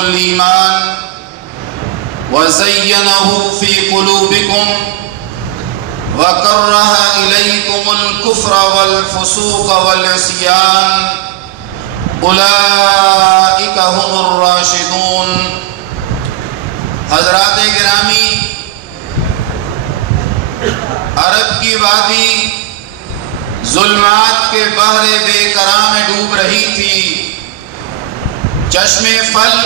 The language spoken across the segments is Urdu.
الإيمان وزينه في قلوبكم وكره إليكم الكفر والفسوق والعصيان أولئك هم الراشدون۔ حضرات گرامی، عرب کی وادی ظلمات کے بحر بے قرار میں ڈوب رہی تھی۔ چشم فل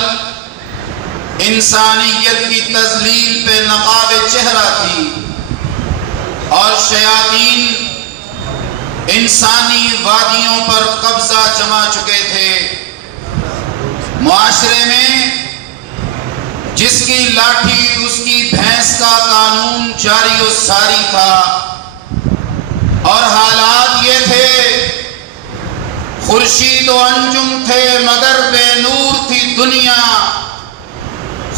انسانیت کی تذلیل پہ نقاب چہرہ تھی، اور شیاطین انسانی وادیوں پر قبضہ جما چکے تھے۔ معاشرے میں جس کی لاٹھی اس کی بھینس کا قانون جاری و ساری تھا، اور حالات یہ تھے، خورشید و انجم تھے مگر بے نور تھی دنیا،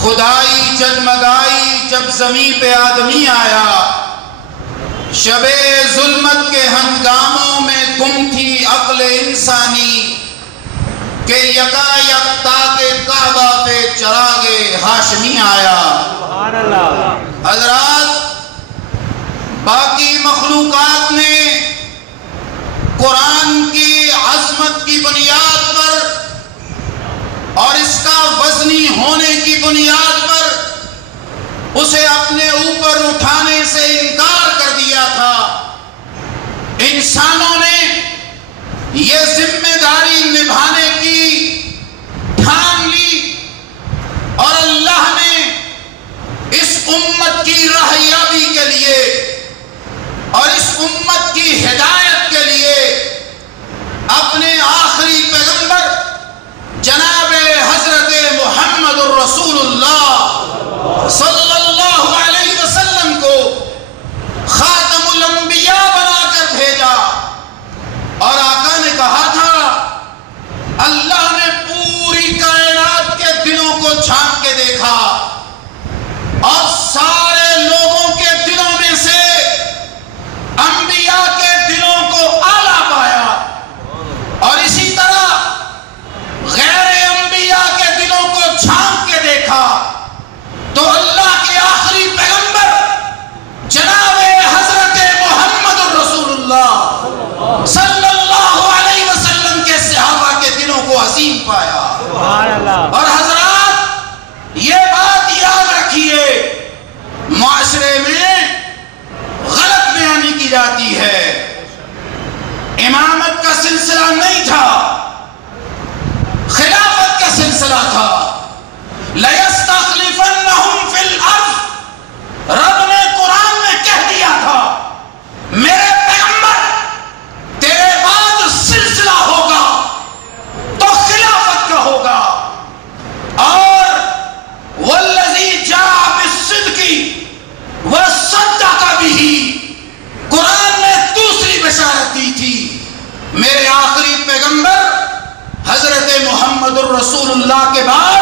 خدائی جگمگائی جب زمین پہ آدمی آیا، شب ظلمت کے ہنگاموں میں گم تھی عقل انسانی، کہ یکا یک تاک کعبہ پہ چراغ ہاشمی آیا۔ سبحان اللہ۔ حضرات، باقی مخلوقات نے قرآن کی عظمت کی بنیاد پر اور اس کا وزنی ہونے کی بنیاد پر اسے اپنے اوپر اٹھانے سے انکار کر دیا تھا۔ انسانوں نے یہ ذمہ داری نبھانے کی ٹھان لی، اور اللہ نے اس امت کی راہیابی کے لیے اور اس امت کی ہدایت کے لیے اپنے آخری پیغمبر جناب حضرت محمد الرسول اللہ صلی اللہ علیہ وسلم کو خاتم الانبیاء بنا کر بھیجا۔ اور آقا نے کہا تھا، اللہ نے پوری کائنات کے دلوں کو چھانک کے دیکھا، اور سارے لوگوں کے دلوں میں سے انبیاء کے دلوں کو اعلیٰ پایا، اور اسی طرح غیر انبیاء کے دلوں کو چھانک کے دیکھا تو اللہ کے آخری پیغمبر جناب حضرت محمد الرسول اللہ صلی اللہ علیہ وسلم کے صحابہ کے دلوں کو عظیم پایا۔ اور حضرات، یہ بات یاد رکھیے، معاشرے میں غلط بیانی کی جاتی ہے، امامت کا سلسلہ نہیں تھا، خلافت کا سلسلہ تھا۔ لَيَسْتَخْلِفَنَّهُمْ فِي الْأَرْضِ، رب نے قرآن میں کہہ دیا تھا، میرے پیغمبر تیرے بعد سلسلہ ہوگا تو خلافت کا ہوگا، اور وَالَّذِي جَاءَ بِالصِّدْقِ وَصَدَّقَ بِهِ، قرآن نے دوسری بشارت دی تھی، میرے آخری پیغمبر حضرت محمد الرسول اللہ کے بعد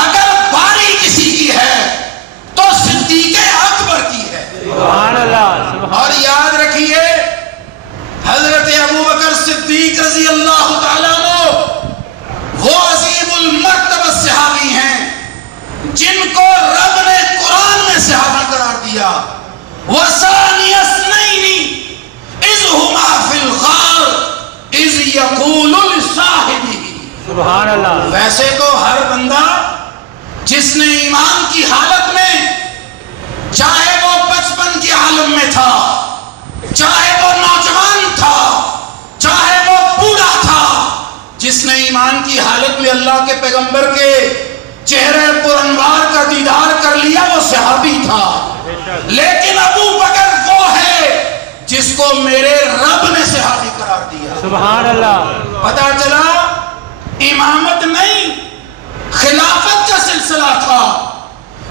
اگر باری کسی کی ہے تو صدیق اکبر کی ہے۔ سبحان اللہ۔ اور یاد رکھیے، حضرت ابوبکر صدیق رضی اللہ تعالیٰ عنہ وہ عظیم المرتبہ صحابی ہیں جن کو رب نے قرآن میں صحابی قرار دیا۔ وَثَانِيَ اثْنَيْنِ إِذْ هُمَا فِي الْغَارِ إِذْ يَقُولُ لِصَاحِبِهِ۔ سبحان اللہ۔ ویسے تو ہر بندہ جس نے ایمان کی حالت میں، چاہے وہ بچپن کے عالم میں تھا، چاہے وہ نوجوان تھا، چاہے وہ بوڑھا تھا، جس نے ایمان کی حالت میں اللہ کے پیغمبر کے چہرے پر انوار کا دیدار کر لیا، وہ صحابی تھا۔ لیکن ابو بکر وہ ہے جس کو میرے رب نے صحابی قرار دیا۔ سبحان اللہ۔ پتہ چلا امامت نہیں، خلافت کا سلسلہ تھا۔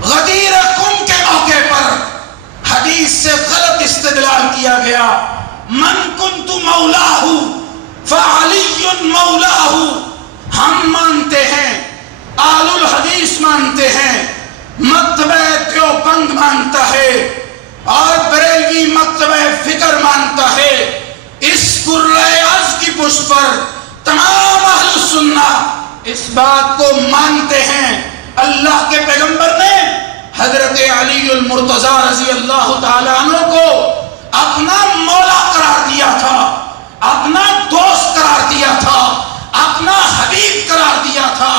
غدیر قم کے موقع پر حدیث سے غلط استدلال کیا گیا، من کنت مولاہ فعلی مولاہ۔ ہم مانتے ہیں، آل الحدیث مانتے ہیں، مکتبہ دیوبند مانتا ہے، اور بریلوی مکتبہ فکر مانتا ہے، اس قرۂ عرض کی پشت پر تمام اہل سنہ اس بات کو مانتے ہیں اللہ کے پیغمبر نے حضرت علی المرتضی رضی اللہ تعالیٰ عنہ کو اپنا مولا قرار دیا تھا، اپنا دوست قرار دیا تھا، اپنا حبیب قرار دیا تھا.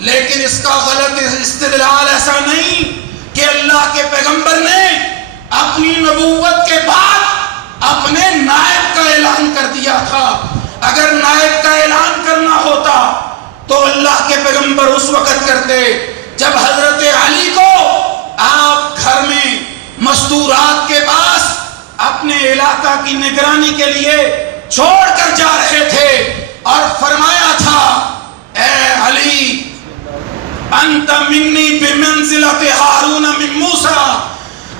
لیکن اس کا غلط استدلال ایسا نہیں کہ اللہ کے پیغمبر نے اپنی نبوت کے بعد اپنے نائب کا اعلان کر دیا تھا. اگر نائب کا اعلان کرنا ہوتا تو اللہ کے پیغمبر اس وقت کرتے جب حضرت علی کو آپ گھر میں مستورات کے پاس اپنے علاقہ کی نگرانی کے لیے چھوڑ کر جا رہے تھے اور فرمایا تھا اے علی انت منی بمنزلت ہارون من موسیٰ،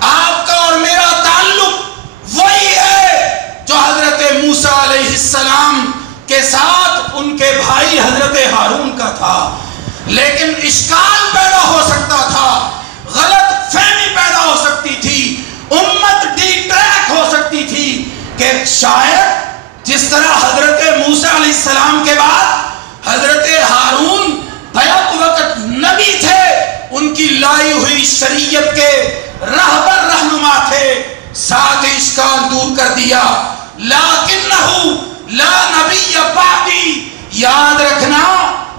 آپ کا اور میرا تعلق وہی ہے جو حضرت موسیٰ علیہ السلام کے ساتھ ان کے بھائی حضرت ہارون کا تھا. لیکن اشکال پیدا ہو سکتا تھا، غلط فہمی پیدا ہو سکتی تھی، امت ڈی ٹریک ہو سکتی تھی کہ شاید جس طرح حضرت موسیٰ علیہ السلام کے بعد حضرت ہارون بیک وقت نبی تھے، ان کی لائی ہوئی شریعت کے رہبر رہنما تھے، ساتھ اشکال دور کر دیا. لیکنہ لا نبی بعدی، یاد رکھنا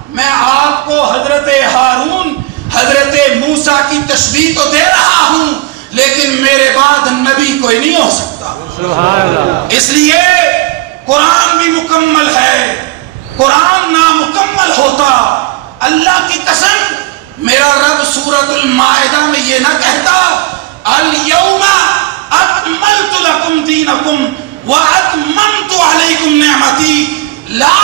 میں آپ کو حضرت ہارون حضرت موسیٰ کی تشبیہ تو دے رہا ہوں لیکن میرے بعد نبی کوئی نہیں ہو سکتا. سبحان اللہ. اس لیے قرآن بھی مکمل ہے، قرآن نامکمل ہوتا. اللہ کی قسم میرا رب سورۃ المائدہ میں یہ نہ کہتا الیوم اکملت لکم دینکم واتممت علیکم نعمتی. لا،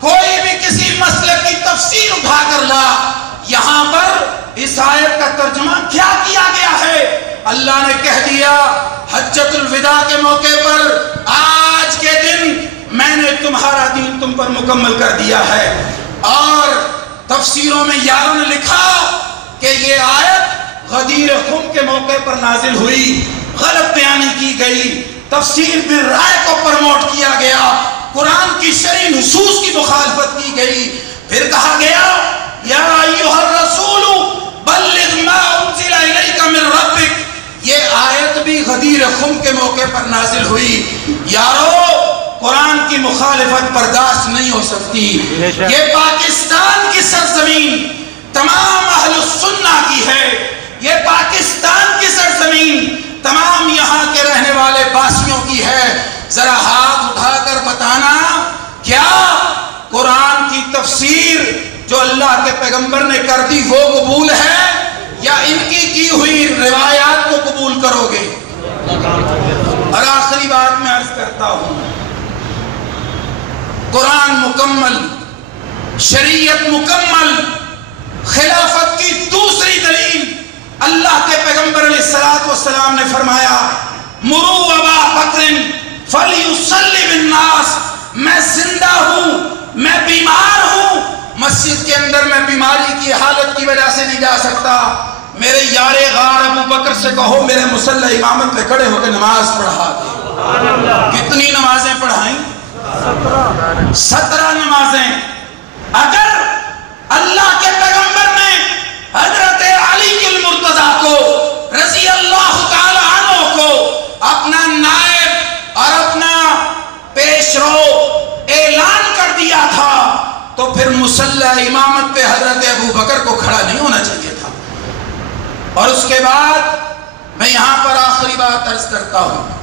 کوئی بھی کسی مسئلے کی تفسیر اٹھا کر لا. یہاں پر اس آیت کا ترجمہ کیا کیا گیا ہے؟ اللہ نے کہہ دیا حجۃ الوداع کے موقع پر آج کے دن میں نے تمہارا دین تم پر مکمل کر دیا ہے. اور تفسیروں میں یاروں نے لکھا کہ یہ آیت غدیر خم کے موقع پر نازل ہوئی، غلط بیانی کی گئی، تفسیر بن رائے کو پروموٹ کیا گیا، قرآن کی شرعی نصوص کی مخالفت کی گئی. پھر کہا گیا یا ایھا الرسول بلغ ما انزل الیک من ربک. یہ آیت بھی غدیر خم کے موقع پر نازل ہوئی. یارو، قرآن کی مخالفت برداشت نہیں ہو سکتی. یہ پاکستان کی سرزمین تمام اہل السنہ کی ہے، یہ پاکستان کی سرزمین تمام یہاں کے رہنے والے باسیوں کی ہے. ذرا ہاتھ اٹھا کر بتانا کیا قرآن کی تفسیر جو اللہ کے پیغمبر نے کر دی وہ قبول ہے یا ان کی ہوئی روایات کو قبول کرو گے؟ اور آخری بات میں عرض کرتا ہوں، قرآن مکمل، شریعت مکمل، خلافت کی دوسری دلیل اللہ کے پیغمبر علیہ السلام نے فرمایا مروا ابا بکر فلیصلی بالناس. میں زندہ ہوں، میں بیمار ہوں، مسجد کے اندر میں بیماری کی حالت کی وجہ سے نہیں جا سکتا. میرے یار غار ابو بکر سے کہو میرے مصلی امامت پہ کھڑے ہو کے نماز پڑھا دے. کتنی نمازیں پڑھائیں؟ 17 نمازیں. اگر اللہ کے پیغمبر نے حضرت علی المرتضی کو رضی اللہ تعالی عنہ کو اپنا نائب اور اپنا پیشرو اعلان کر دیا تھا تو پھر مصلی امامت پہ حضرت ابو بکر کو کھڑا نہیں ہونا چاہیے تھا. اور اس کے بعد میں یہاں پر آخری بات عرض کرتا ہوں،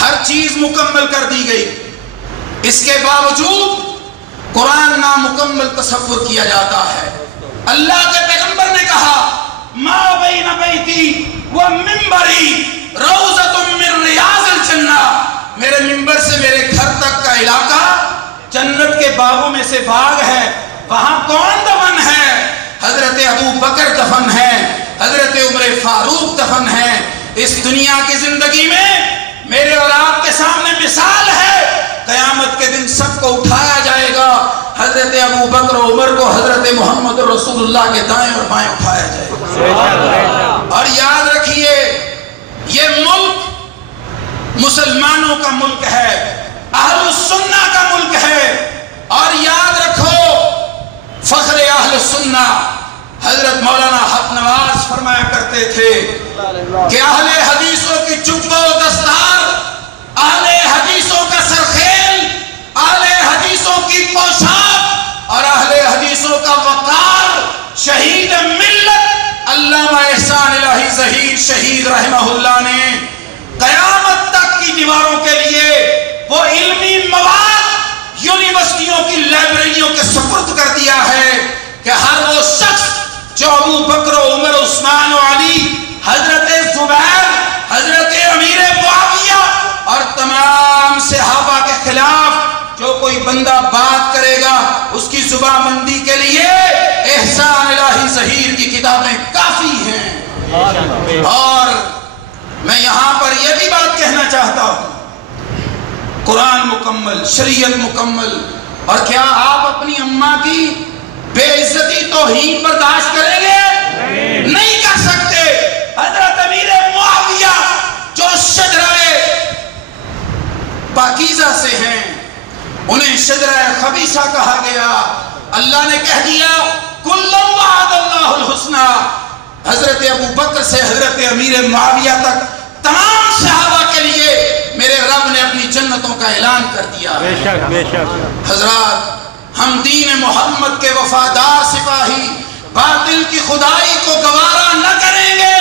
ہر چیز مکمل کر دی گئی، اس کے باوجود قرآن نامکمل تصور کیا جاتا ہے. اللہ کے پیغمبر نے کہا ما بین بیتی و منبری روضۃ من ریاض الجنہ. میرے منبر سے میرے گھر تک کا علاقہ جنت کے باغوں میں سے باغ ہے. وہاں کون دفن ہے؟ حضرت ابو بکر دفن ہے، حضرت عمر فاروق دفن ہے. اس دنیا کی زندگی میں میرے اور آپ کے سامنے مثال ہے، قیامت کے دن سب کو اٹھایا جائے گا. حضرت ابو بکر و عمر کو حضرت محمد رسول اللہ کے دائیں اور بائیں اٹھایا جائے گا. اور یاد رکھیے یہ ملک مسلمانوں کا ملک ہے، اہل السنہ کا ملک ہے. اور یاد رکھو فخر اہل کرتے تھے کہ اہل حدیثوں کی جبہ و دستار، اہل حدیثوں کا سرخیل، اہل حدیثوں کی پوشاک اور اہل حدیثوں کا وقار شہید ملت علامہ احسان الہی ظہیر شہید رحمہ اللہ نے قیامت تک کی دیواروں کے لیے وہ علمی مواد یونیورسٹیوں کی لائبریریوں کے سپرد کر دیا ہے کہ ہر وہ شخص جو ابو بکر و عمر عثمان و علی، حضرت زبیر، حضرت امیر معاویہ اور تمام صحابہ کے خلاف جو کوئی بندہ بات کرے گا اس کی زبان بندی کے لیے احسان الہی ظہیر کی کتابیں کافی ہیں۔ اور میں یہاں پر یہ بھی بات کہنا چاہتا ہوں، قرآن مکمل، شریعت مکمل، اور کیا آپ اپنی اماں کی بے عزتی توہین برداشت کریں گے؟ نہیں کر سکتے۔ حضرت امیر معاویہ جو شجرہ پاکیزہ سے ہیں، انہیں شجرہ خبیثہ کہا گیا۔ اللہ نے کہہ دیا کُلًّا وعد اللہ الحسنى۔ حضرت ابو بکر سے حضرت امیر معاویہ تک تمام صحابہ کے لیے میرے رب نے اپنی جنتوں کا اعلان کر دیا۔ بے شک بے شک۔ حضرات، ہم دین محمد کے وفادار سپاہی باطل کی خدائی کو گوارا نہ کریں گے،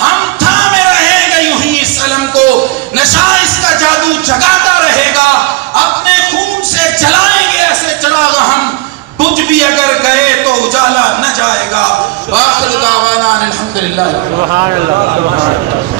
ہم تھامے رہیں گے یوں ہی اس علم کو، نشہ اس کا جادو جگاتا رہے گا، اپنے خون سے جلائیں گے ایسے چراغ ہم، بجھ بھی اگر گئے تو اجالا نہ جائے گا۔ وآخر دعوانا الحمدللہ۔ سبحان اللہ۔